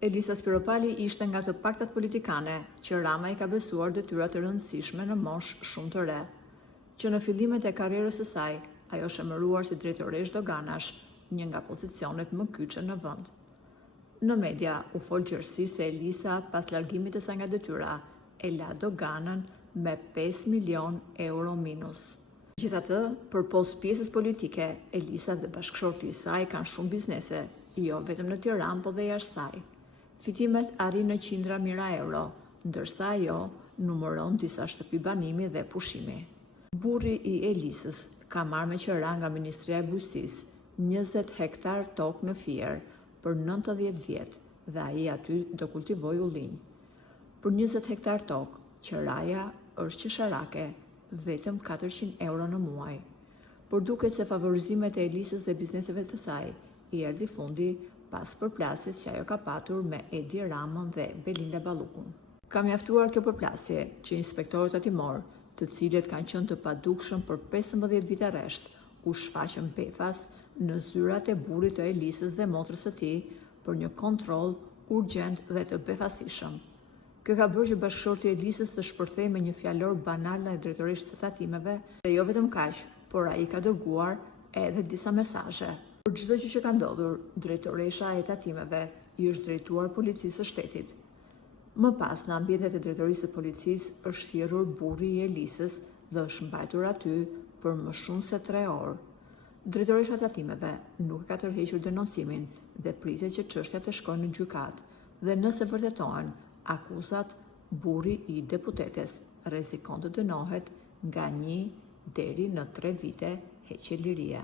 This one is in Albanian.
Elisa Spiropali ishte nga të paktat politikane që Rama i ka besuar detyra të rëndësishme në moshë shumë të re, që në fillimet e karrierës së saj ajo shemëruar si drejtoresh doganash, një nga pozicionet më kyçe në vend. Në media u fol gjithsesi se Elisa pas largimit të saj nga detyra e la doganën me 5 milion euro minus. Gjithatë, përpos pjesës politike, Elisa dhe bashkëshorti i saj kanë shumë biznese, jo vetëm në Tiranë, por dhe jashtë saj. Fitimet arrin në qindra mijëra euro, ndërsa ajo numëron disa shtëpi banimi dhe pushimi. Burri i Elisës ka marrë me qira nga Ministria e Bujqësisë 20 hektar tokë në Fier për 90 vjet dhe ai aty do kultivoj ullinj. Për 20 hektar tokë, qiraja është qesharake, vetëm 400 euro në muaj. Por duket se favorizimet e Elisës dhe bizneseve të saj i erdhi fundi pas përplasjes që ajo ka patur me Edi Ramën dhe Belinda Ballukun. Ka mjaftuar kjo përplasje që inspektorët atimor, të cilët kanë qenë të padukshëm për 15 vite rresht, u shfaqën befas në zyrat e burrit të Elisës dhe motrës së tij për një kontroll urgjent dhe të befasishëm. Kjo ka bërë që bashkëshorti i Elisës të shpërthejë me një fjalor banal në drejtoreshës së tatimeve dhe jo vetëm kaq, por ai ka dërguar edhe disa mesazhe. Për çdo gjë që ka ndodhur, drejtoresha e tatimeve i është drejtuar policisë së shtetit. Më pas, në ambientet e drejtorisë së policisë është thirrur burri i Elisës dhe është mbajtur aty për më shumë se 3 orë. Drejtoresha e tatimeve nuk ka tërhequr denoncimin dhe pritet që çështja të shkojë në gjykat dhe nëse vërtetohen akuzat, burri i deputetes rrezikon të dënohet nga 1 deri në 3 vite heqje lirie.